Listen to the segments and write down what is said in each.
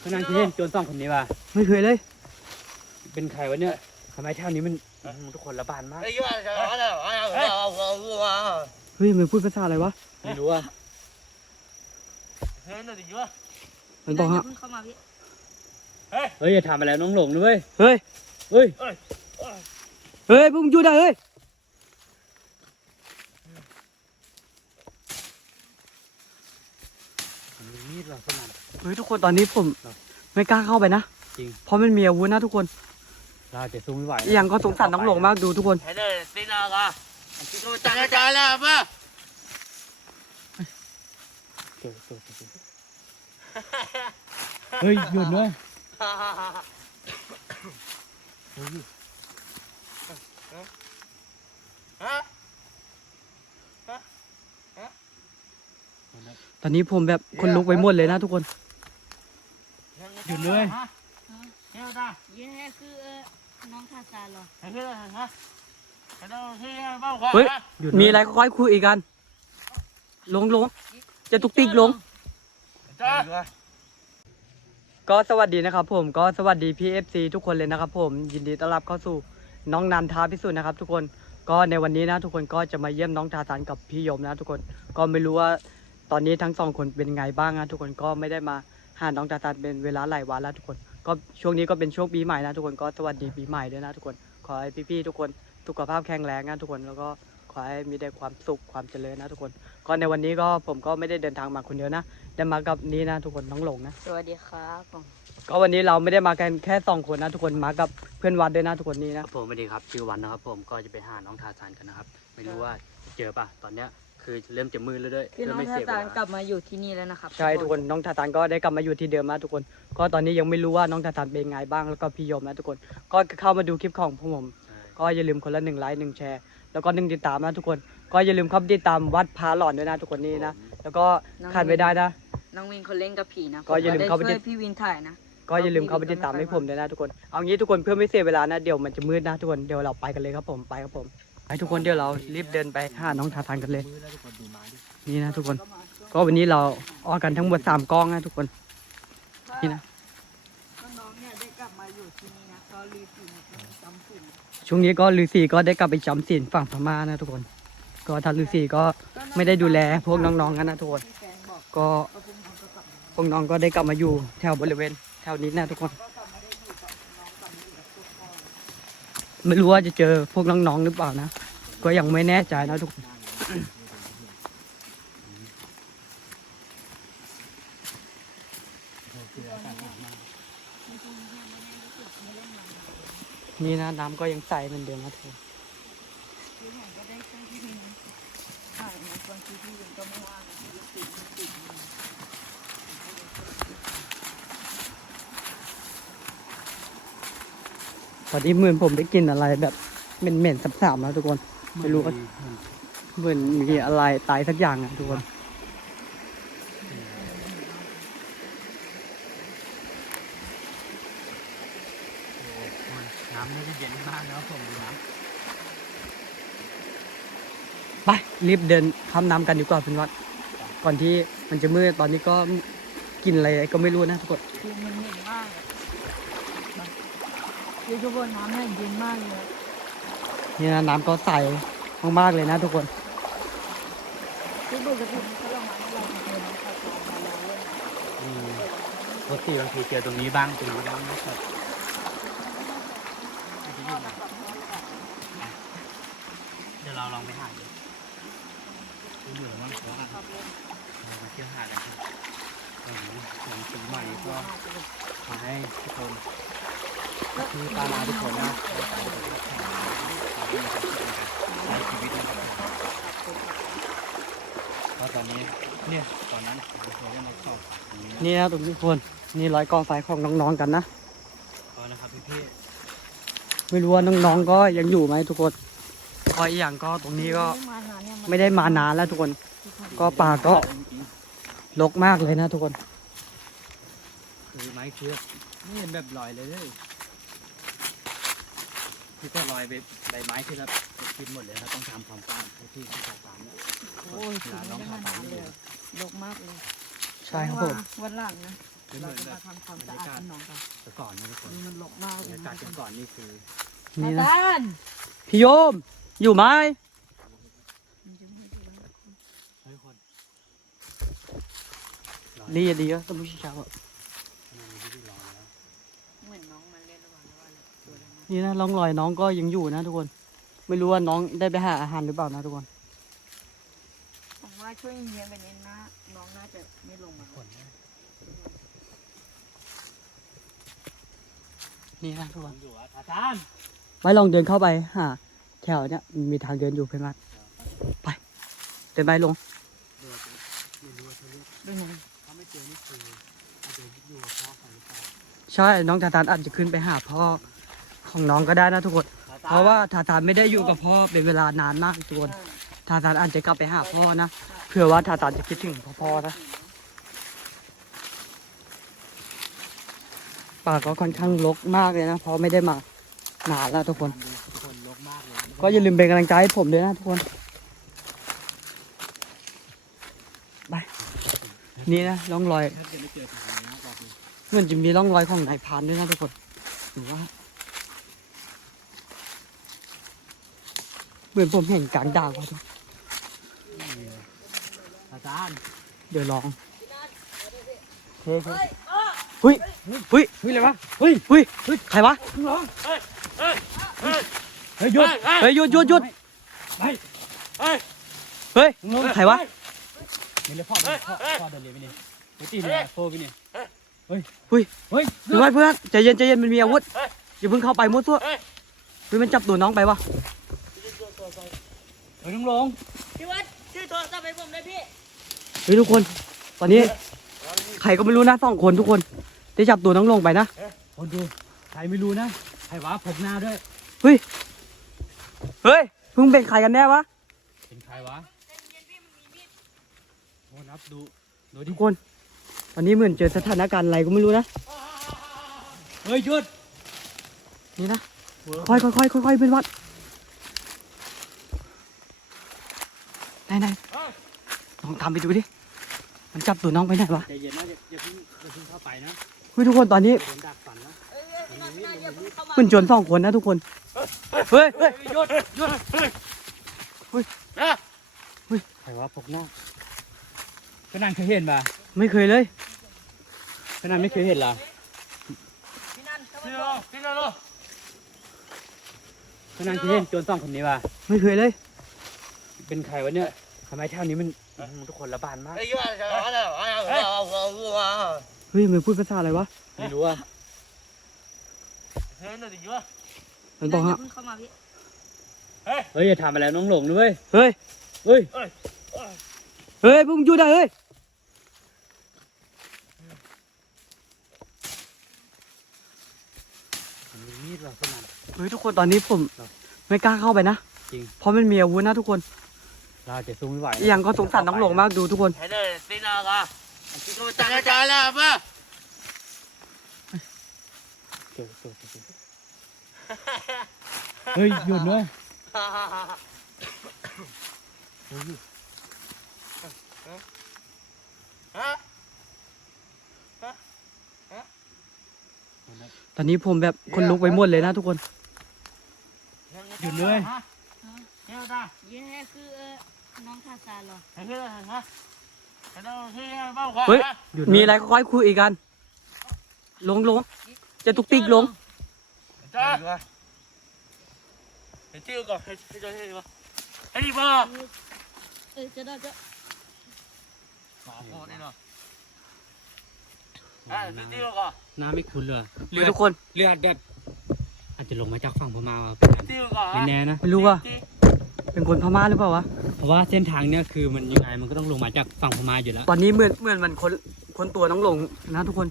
ขานั่งที่เล่นโจรสองคนนี้ว่ะไม่เคยเลย เป็นใครวะเนี่ยทำไมแถวนี้มันอืมทุกคนระบาดมาก เฮ้ยมันพูดภาษาอะไรวะ ไม่รู้อะมันบอกฮะ เพิ่งเข้ามาพี่เฮ้ยอย่าทำอะไรน้องหลงด้วยเฮ้ย เฮ้ยเฮ้ยพวกมึงอยู่ได้เฮ้ย มีมีดเหรอสนั่น เฮ้ยทุกคนตอนนี้ผมไม่กล้าเข้าไปนะจริง เพราะมันมีอาวุธนะทุกคนเราจะสู้ไม่ไหวอีกอย่างก็สงสารน้องหลงมากดูทุกคนเจอเจอเจอเจอเฮ้ยหยุดด้วยเฮ้ยตอนนี้ผมแบบคนลุกไปหมดเลยนะทุกคน หยุดเลยเย้คือเออน้องทาซานเหรอเฮ้ยหยุดมีอะไรค่อยๆคุยอีกกัน ลงลงจะตุกติกลงก็สวัสดีนะครับผมก็สวัสดีพี่เอฟซีทุกคนเลยนะครับผมยินดีต้อนรับเข้าสู่น้องนันทาพิสุทธิ์นะครับ ทุกคนก็ในวันนี้นะทุกคนก็จะมาเยี่ยมน้องทาสานกับพี่ยมนะ ทุกคนก็ไม่รู้ว่าตอนนี้ทั้งสองคนเป็นไงบ้างนะทุกคนก็ไม่ได้มา หาน้องทาสานเป็นเวลาหลายวันแล้วทุกคน ก็ช่วงนี้ก็เป็นช่วงปีใหม่นะทุกคนก็สวัสดีปีใหม่ด้วยนะทุกคน ขอให้พี่ๆทุกคนสุขภาพแข็งแรงนะทุกคนแล้วก็ขอให้มีแต่ความสุขความเจริญนะทุกคนก็ในวันนี้ก็ผมก็ไม่ได้เดินทางมาคนเดียวนะได้มากับนี้นะทุกคนน้องหลงนะ สวัสดีครับผมก็วันนี้เราไม่ได้มากันแค่สองคนนะ ทุกคนมากับเพื่อนวัดด้วยนะทุกคนนี้คนะรับผมสวัสดีครับชื่อวันนะครับ ผมก็จะไปหาน้องทาซานกันนะครับ ไม่รู้ว่าจะเจอป่ะตอนเนี้ย คือเริ่มจะมืดแล้วด้วยคือเริ่น้มองไม่ทาเสียเวซานลากลับมาอยู่ที่นี่แล้วนะครับใช่ทุกคนน้องทาตานก็ได้กลับมาอยู่ที่เดิมนะทุกคน ก็ตอนนี้ยังไม่รู้ว่าน้องทาตานเป็นไงบ้างแล้วก็พี่ยมนะทุกคน ก็เข้ามาดูคลิปของพวกผมใช่ก็อย่าลืมคนละหนึ่งไลค์หนึ่งแชร์แล้วก็หนึ่งติดตามนะทุกคน ก็อย่าลืมเข้าไปติดตามวัดพาหลอนด้วยนะทุกคนนี่นะแล้วก็ขาดไม่ได้นะ น้องวินคนเล่นกับผีนะก็อย่าลืมเข้าไปช่ติวยดพี่วินถ่ายนะ ก็อย่าลืมเข้าไปติดตามให้ผมด้วยนะทุกคน เอางี้ทุกคนเพื่อไม่เสียเวลานะเดี๋ยวมันจะมืดนะทุกคน เดี๋ยวเราไปกันเลยครับผม ไปครับผม ไปทุกคนเดี๋ยวเรารีบเดินไปหาน้องทาทานกันเลยมืดแล้วทุกคนดูไม้ดินี่นะทุกคน ก็วันนี้เราออกกันทั้งหมดสามกล้องนะทุกคน นี่นะน้องเนี่ยได้กลับมาอยู่ที่นี่นะก็รีสีนะจำสินช่วงนี้ก็ฤาษีก็ได้กลับไปจำศีลฝั่งพม่านะทุกคน ก็ทางฤาษีก็ไม่ได้ดูแลพวกน้องๆกันนะทุกคนที่แฟนบอกก็ก็พวกน้องก็กลับมาพวกน้องก็ได้กลับมาอยู่แถวบริเวณแถวนี้นะทุกคน ไม่รู้ว่าจะเจอพวกน้องๆหรือเปล่านะ ก็ยังไม่แน่ใจนะทุกคนนี่นะน้ำก็ยังใสเหมือนเดิมนะทุกคน ที่ไหนก็ได้แค่ที่นี่นะถ่ายนะบางทีพี่วินก็ไม่ว่างนะลูกศิษย์ลูกศิษย์นะ ตอนนี้เหมือนผมได้กลินอะไรแบบเหม็นๆสับๆนะทุกคน ไม่รู้ว่าเหมือนมีอะไรตายสักอย่างอะทุกคน น้ำนี่เย็นมากนะครับผมดูน้ไปรีบเดินข้ามน้ำกันดีกว่าเพื่อนวัด ก่อนที่มันจะมืดตอนนี้ก็กินอะไรก็ไม่รู้นะทุกคนคือมันเหม็นมากอะแบบ คือทุกคนน้ำเนี่ยเย็นมากเลยนี่นะน้ำก็ใสมากๆเลยนะทุกคนคือปกติถ้าเรามาเนี่ยเราจะเจอน้ำตาลมาแล้วเลยำอืมปกติบางทีเจอตรงนี้บ้างตรงนี้บ้างนะครับเดี๋ยวเราลองไปหาดูดูเหมือนว่าเขาอาจจะเรามาเที่ยวหาดนะครับโอ้โหหลังปีใหม่ก็ขอให้ทุกคน ที่ตาลาทุกคนนะใช้ชีวิตนะครับเพราะตอนนี้เนี่ยตอนนั้นผมเคยได้มาสอบอย่างนี้นะนี่นะทุกคน นี่ร้อยกองไฟของน้องๆกันนะก็นะครับพี่พี่ไม่รู้ว่าน้องๆก็ยังอยู่ไหมทุกคนก็อีกอย่างก็ตรงนี้ก็ไม่ได้มานานแล้วทุกคน ก็ป่าก็รกมากเลยนะทุกคนคือไม้เชือกนี่เห็นแบบลอยเลยเลย คือก็ลอยไปใบไม้ที่เรากินหมดเลยเราต้องทำความสะอาดให้ที่ที่สาตามเนี่ยโอ้ยเวคือลาไม่น้องได้ผ่ามาตามนานนี่เลยรกมากเลยใช่ครับผมวันหลังนะไม่เหเรามือนจะแบมาบทำความสะอาดถนนกันแต่ก่อนนะทุกคนนี่มันหลกมากบรเลรยยากาศกันก่อนนี่คือนี่นะตาลพี่โยม อยู่ไหมเฮ้ยคนดีอะดีอะต้องผู้ชายอะ นะนี่นะร่องรอยน้องก็ยังอยู่นะทุกคน ไม่รู้ว่าน้องได้ไปหาอาหารหรือเปล่านะทุกคนผมว่าช่วยเงียบไปนิดนะน้องน่าจะไม่ลงมาคนนะนี่นะทุกคผนมอยู่อะอาจารย์ไว้ลองเดินเข้าไปหาแถวเนี้ยมีทางเดินอยู่เพื่อนบ้านไปเดินไปลงเดินไปไม่รู้ว่าเขาเรียกด้วยไงถ้าไม่เจอนี่คืออาจจะอยู่กับพ่อเขาหรือเปล่าใช่น้องทาทานอาจจะขึ้นไปหาพ่อ ของน้องก็ได้นะทุกคน เพราะว่าทาทานไม่ได้อยู่กับพ่อเป็นเวลานานมากทุกคนทาทานอาจจะกลับไปหาพ่อนะเผื่อว่าทาทานจะคิดถึงพ่อๆนะป่าก็ค่อนข้างรกมากเลยนะเพราะไม่ได้มานานแล้วทุกคนทุกคนลกมากเลยก็อย่าลืมเป็นกำลังใจให้ผมด้วยนะทุกคนไปนี่นะร่องรอยถ้าเกิดไม่เจอทางนี้นะบอกเลยเหมือนจะมีร่องรอยของนายพรานด้วยนะทุกคนหรือว่า เหมือนผมเห็นกลางดาวอะทุกไม่มีเลยอาจารย์เดี๋ยวลองเฮ้ยเฮ้ยเฮ้ยเฮ้ยอะไรวะเฮ้ยเฮ้ยเฮ้ยใครวะเฮ้ยหยุดเฮ้ยหยุดหยุดหยุดเฮ้ยเฮ้ยใครวะนี่เลยพ่อพ่อพ่อเดินเลยไปนี่ไปตีเลยโฟไปนี่เฮ้ยเฮ้ยเพื่อนเพื่อนใจเย็นใจเย็นมันมีอาวุธอย่าเพิ่งเข้าไปมั่วซั่วเฮ้ยมันจับตัวน้องไปวะ เฮ้ยลุงลงพี่วัดชื่อโทรศัพท์ให้ผมเลยพี่เฮ้ยทุกคน ตอนนี้ใครก็ไม่รู้นะสองคนทุกคนได้จับตัวน้องลงไปนะคนดูใครไม่รู้นะใครวะผมหน้าด้วยเฮ้ยเฮ้ยเพิ่งเป็นใครกันแน่วะเป็นใครวะโอ้นับดูดูดิทุกคนตอนนี้เหมือนเจอสถานการณ์อะไรก็ไม่รู้นะเฮ้ยหยุดนี่นะค่อยค่อยค่อยค่อยค่อยเป็นวัด ไหนไหนลองทำไปดูดิ มันจับตัวน้องไปไหนวะใจเย็นนะอย่าอย่าเพิ่งอย่าเพิ่งเข้าไปนะเฮ้ยทุกคนตอนนี้โดนดักฟันนะเอ้ยเอ้ยพี่นัทพี่นัทอย่าเพิ่งเข้ามามันจนสองคนนะทุกคน เฮ้ยเฮ้ยหยุดหยุดเฮ้ยเฮ้ยนะเฮ้ยใครวะพกหน้าขนาดเคยเห็นป่ะไม่เคยเลยขนาดไม่เคยเห็นเหรอพี่นัทเข้าพี่มาโลพี่โลขนาดเคยเห็นโจรสองคนนี้ป่ะไม่เคยเลย เป็นใครวะเนี่ย ทำไมแถวนี้มันอื้อหือทุกคนระบาดมาก เฮ้ยมันพูดภาษาอะไรวะ ไม่รู้อะมันบอกอย่าฮะเพิ่งเข้ามาพี่เฮ้ยอย่าทำอะไรน้องหลงด้วยเฮ้ย เฮ้ย เฮ้ยพวกมึงอยู่ไหนเฮ้ย มันมีมีดเหรอขนาดเฮ้ยทุกคนตอนนี้ผมไม่กล้าเข้าไปนะ จริง เพราะมันมีอาวุธนะทุกคน เราจะสู้ไม่ไหวอีกอย่างก็สงสารน้องหลงมากดูทุกคนเฮ้ยสินาค่ะจ้าจ้าแล้วป่ะเจอเจอเจอเฮ้ยหยุดด้วยเฮ้ยตอนนี้ผมแบบคนลุกไปหมดเลยนะทุกคนหยุดเลยเย้คือเออ น้องทาซานเหรอเฮ้ยหยุดมีอะไรค่อยคุยกัน ลงลงจะตุกติกลงเออจะได้จะน้าไม่คุ้นเลยเฮ้ยทุกคนเลือดแบบอาจจะลงมาจากฝั่งพม่าแน่นะไม่รู้ว่า เป็นคนพม่าหรือเปล่าวะ เพราะว่าเส้นทางเนี่ยคือมันยังไงมันก็ต้องลงมาจากฝั่งพม่าอยู่แล้ว ตอนนี้เหมือนเหมือนมันคนคนตัวน้องหลงนะทุกคน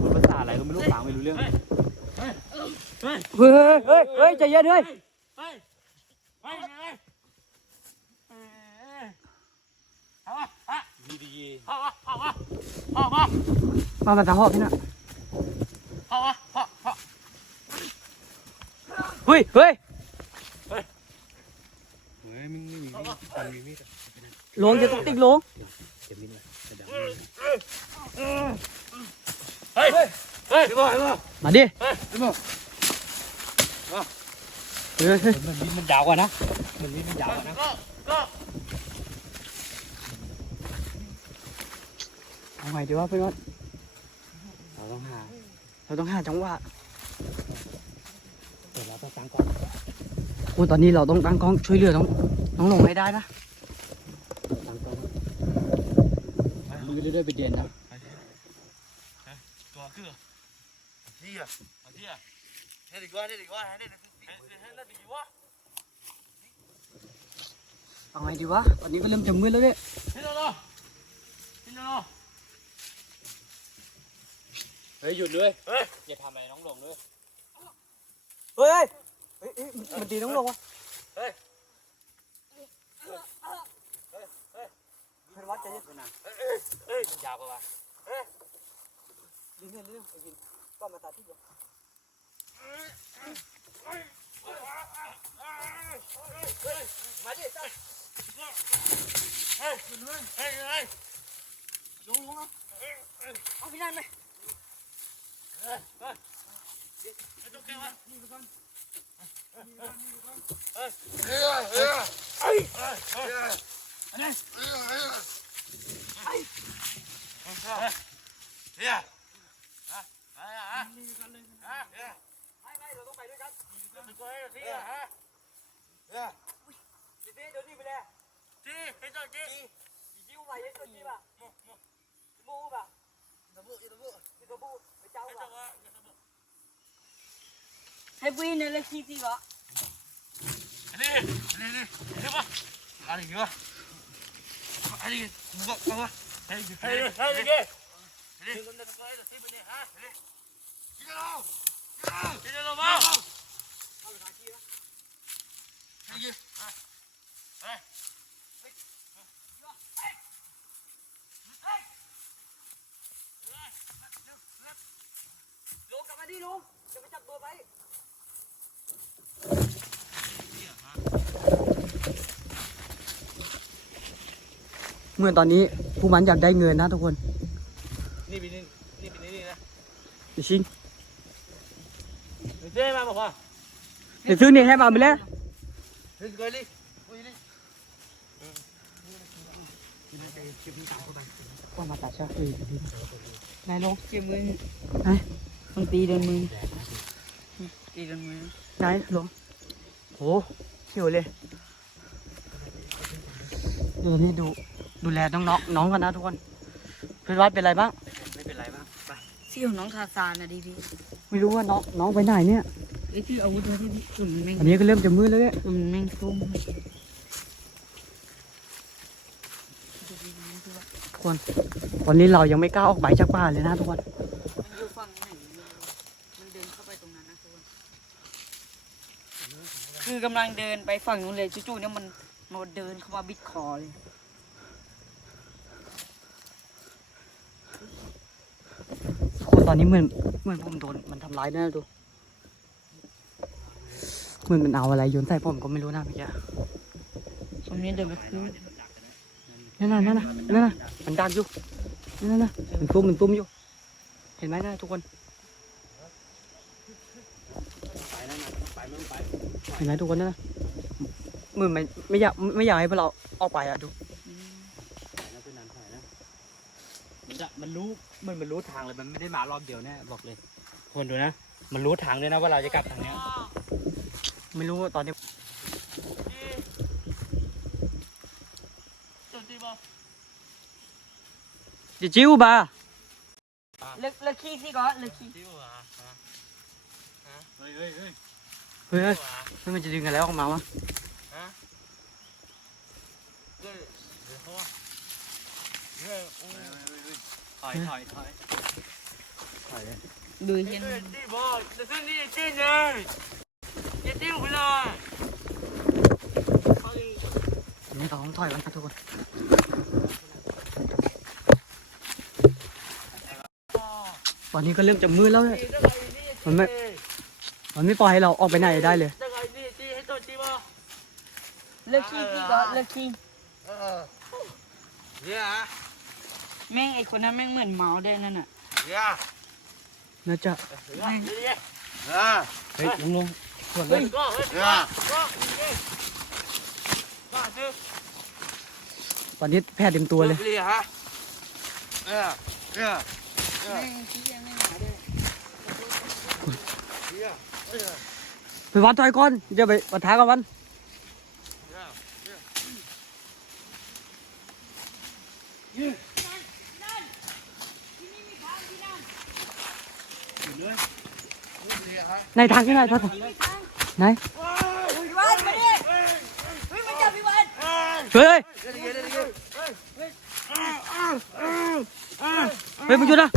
พูดภาษาอะไรก็ไม่รู้ฟังไม่รู้เรื่อง เฮ้ย เฮ้ยเฮ้ยใจเย็นเฮ้ยดีดีมามาตาหอบพี่น่ะเฮ้ยเฮ้ยเฮ้ย มึงไม่มีมีดมันมีมีดลงจะตุกติกลงเก็บมีดเลยเดี๋ยวเฮ้ยเฮ้ยพี่บอยพี่มาดิเฮ้ยพี่บอยเฮ้ยมันลิ้นมันยาวกว่านะมันลิ้นมันยาวกว่านะเอาไงดีวะเพื่อนเราต้องหาเราต้องหาจังหวะเดี๋ยวเราต้องตั้งกล้องโอ้ตอนนี้เราต้องตั้งกล้องช่วยเหลือน้อง น้องลงให้ได้นะตั้งกล้องมือเรื่อยๆไปเด่นนะตัวคือนี่อะนี่อะนี่ดีกว่านี่ดีกว่านี่ดีกว่านี่ดีกว่าเอาไงดีวะตอนนี้ก็เริ่มจะมืดแล้วเนี่ยนี่โนโนนี่โนโนเฮ้ยหยุดเลยเฮ้ยอย่าทำอะไรน้องหลงเลยเฮ้ยเฮ้ยเฮ้ยมันตีน้องลงวะเฮ้ย พื่อนวัดใจเย็นเฮ้ยเฮ้ยมันยาวกว่าลิ้นเรื่อยๆไอ้ยินก็มาตัดที่เดียวมาดิจ้าเฮ้ยเฮ้ยเฮ้ยเฮ้ยลงลงเอาเอาพี่นันไหม เฮ้ยเฮ้ยไม่ต้องเก่งวะเฮ้ยเฮ้ยเฮ้ยเฮ้ยเฮ้ยเฮ้ยอันนี้เฮ้ยเฮ้ยเฮ้ยเฮ้ยฮะฮะฮะฮะ ไม่ไม่เราต้องไปด้วยกัน มันก็ให้ที่ฮะฮะ จีจีเดี๋ยวนี้ไปเลย ที่ให้ตัวที่จีจีไปยังตัวจีป่ะมูป่ะตะบูตะบูตะบูไปเจ้าให้ป่ะตัวให้ปุ้ย วไปเหมือนตอนนี้ผู้มันอยากได้เงินนะทุกคน นี่เป็นนี่นี่เป็นนี่นะเดี๋ยวชิงเจ๊มาบอกว่าเดี๋ยวซื้อนี่ให้มาไปแล้วเฮ้ยก้อยลิก้อยลิว่ามาตัดใช่ไหมนายลงเจ็บมือไหนมันตีโดนมือ ตีโดนมือนายลงโหเขียวเลยเดี๋ยวนี้ดูดูแลน้องน้องน้องกันนะทุกคนเพื่อนวัดเป็นไรบ้าง ไม่เป็นไรบ้างไปซี่ของน้องทาซานนะดิพี่ไม่รู้ว่าน้องน้องไปไหนเนี่ยไอ้ยพี่อาวุธมาที่พี่ตุ่นแม่งอันนี้ก็เริ่มจะมืดแล้วเนี่ยตุ่นแม่งฟุ้งทุกคนตอนนี้เรายังไม่กล้าออกไปจากบ้านเลยนะทุกคนมันอยู่ฝั่งไหนมันเดินเข้าไปตรงนั้นนะทุกคนคือกำลังเดินไปฝั่งนู้นเลยจู่ๆเนี่ยมันมันเดินเข้ามาบิดคอเลยทุกคนตอนนี้เหมือนเหมือนผมโดนมันทำร้ายด้วยนะดูเหมือนมันเอาอะไรโยนใส่ผมก็ไม่รู้นะเมื่อกี้ตรงนี้เดินไปคู่นั่นน่ะนั่นน่ะนั่นน่ะมันดักอยู่นั่นน่ะมันตุ้มมันตุ้มอยู่ เห็นไหมนะทุกคน ไปนั่นนะไปไม่ไป เห็นไหมทุกคนนั่นน่ะเหมือนไม่ไม่อยากไม่อยากให้พวกเราออกไปอะดูถ่ายนะเป็นนานถ่ายนะมันจะมันรู้มันมันรู้ทางเลยมันไม่ได้มารอบเดียวแน่บอกเลย คนดูนะ มันรู้ทางด้วยนะว่าเราจะกลับทางเนี้ยไม่รู้ว่าตอนนี้จนตีบอกจะจิ้วบาเลิกเลิกขี้สิก่อนเลิกขี้ตีบอกเฮ้ยเฮ้ยเฮ้ย เฮ้ยเฮ้ยเฮ้ยมันจะดึงกันแล้วออกมาวะฮะเฮ้ยเดี๋ยวเขาว่าเฮ้ยโอ้ยถอยถอยถอยถอยเลยดูเห็นตีบอกจะขึ้นนี่ตีเลยจะตีไปเลยนี่เราต้องถอยกันนะทุกคนตอนนี้ก็เริ่มจะมืดแล้วเนี่ยมันไม่ มันไม่ปล่อยให้เราออกไปไหนได้เลย จะไงนี่ตีให้ตัวตีบอกเลิกขี้สิก่อนเลิกขี้เออเนี่ยฮะแม่งไอ้คนนั้นแม่งเหมือนเมาได้นั่นน่ะน่าจะแม่งเฮ้ยลุงลุงขวดเลเฮ้ยยตอนนี้แพทย์เต็มตัวเลยแม่งชี้แม่งหาด้วย ไปวัดถอยก่อนเดี๋ยวไปปะทะกับมันในทางที่ไหนท่านไหนพี่วันมาดิเฮ้ยมาจับพี่วันเฮ้ยเฮ้ยมึงหยุดนะ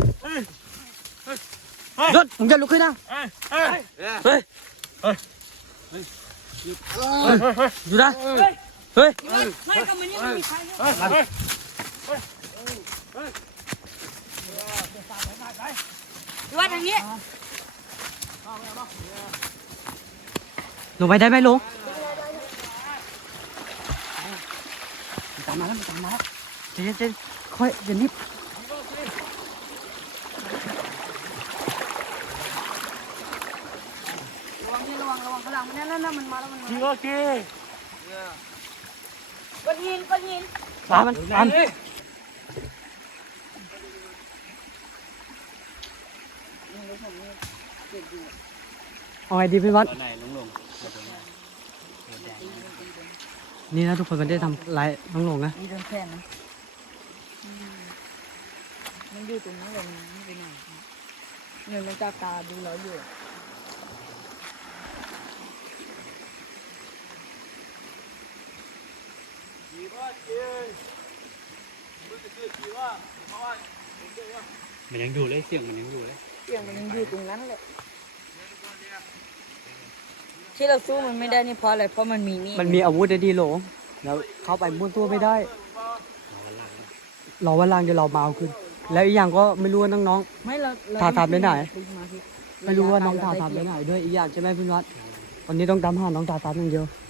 หยุดมึงจะลุกขึ้นนะ เฮ้ย เฮ้ยหยุดนะ เฮ้ย ไม่ก็มันนี่ไม่มีใครเลยพี่วันทางนี้ลงไปได้ไหมลุงตามมาแล้วตามมาแล้วเจนเจนค่อยอย่ารีบ ระวังนี่ระวังระวังข้างหลังมั นนั่นนั่นมันมาแล้วมันมาพี่โอเคก้อนหินก้อนหินตามมันตามเอาไงดีพี่วัดตัวไหนลุงลุงตัวไหนตัวแดงนี่นะทุกคนมันได้ทำลายน้องหลงนะมีโดนแค่นะมันอยู่ตรงนั้นเลยมันไม่ไปไหนเงินมันจะตาดูเราอยู่ มันยังอยู่เลยเสียงมันยังอยู่เลยเสียงมันยังอยู่ตรงนั้นเลยที่เราสู้มันไม่ได้นี่เพราะอะไรเพราะมันมีนี่มันมีอาวุธได้ดีหลงแล้วเข้าไปมุ่นตัวไม่ได้รอวันหลังรอวันหลังเดี๋ยวเรามาเอาขึ้น แล้วอีกอย่างก็ไม่รู้ว่าน้อง ไม่เราเรทาทาไปไหนปมาสิๆไม่รู้ว่าน้องตาตามไปไหนด้วยอีกอย่างใช่ไหมพี่วัดวันนี้ต้องตามหาน้องตาตามอย่างเดียวไม่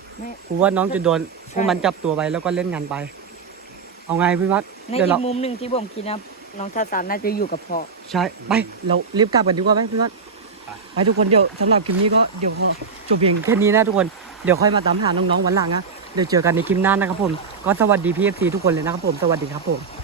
กูว่าน้องจะโดนพวกมันจับตัวไปแล้วก็เล่นงานไป เอาไงพี่วัดในเดี๋ยวอีเรากมุมหนึ่งที่ผมคิดนะน้องทาสานน่าจะอยู่กับพ่อ ใช่ไปเรารีบกลับกันดีกว่าไหมพี่วัดไปทุกคนเดี๋ยวสำหรับคลิปนี้ก็เดี๋ยวจบเพียงแค่นี้นะทุกคนเดี๋ยวค่อยมาตามหาน้องๆวันหลังนะเดี๋ยวเจอกันในคลิปหน้านะครับผมก็สวัสดีพี่เอฟซีทุกคนเลยนะครับผมสวัสดีครับผม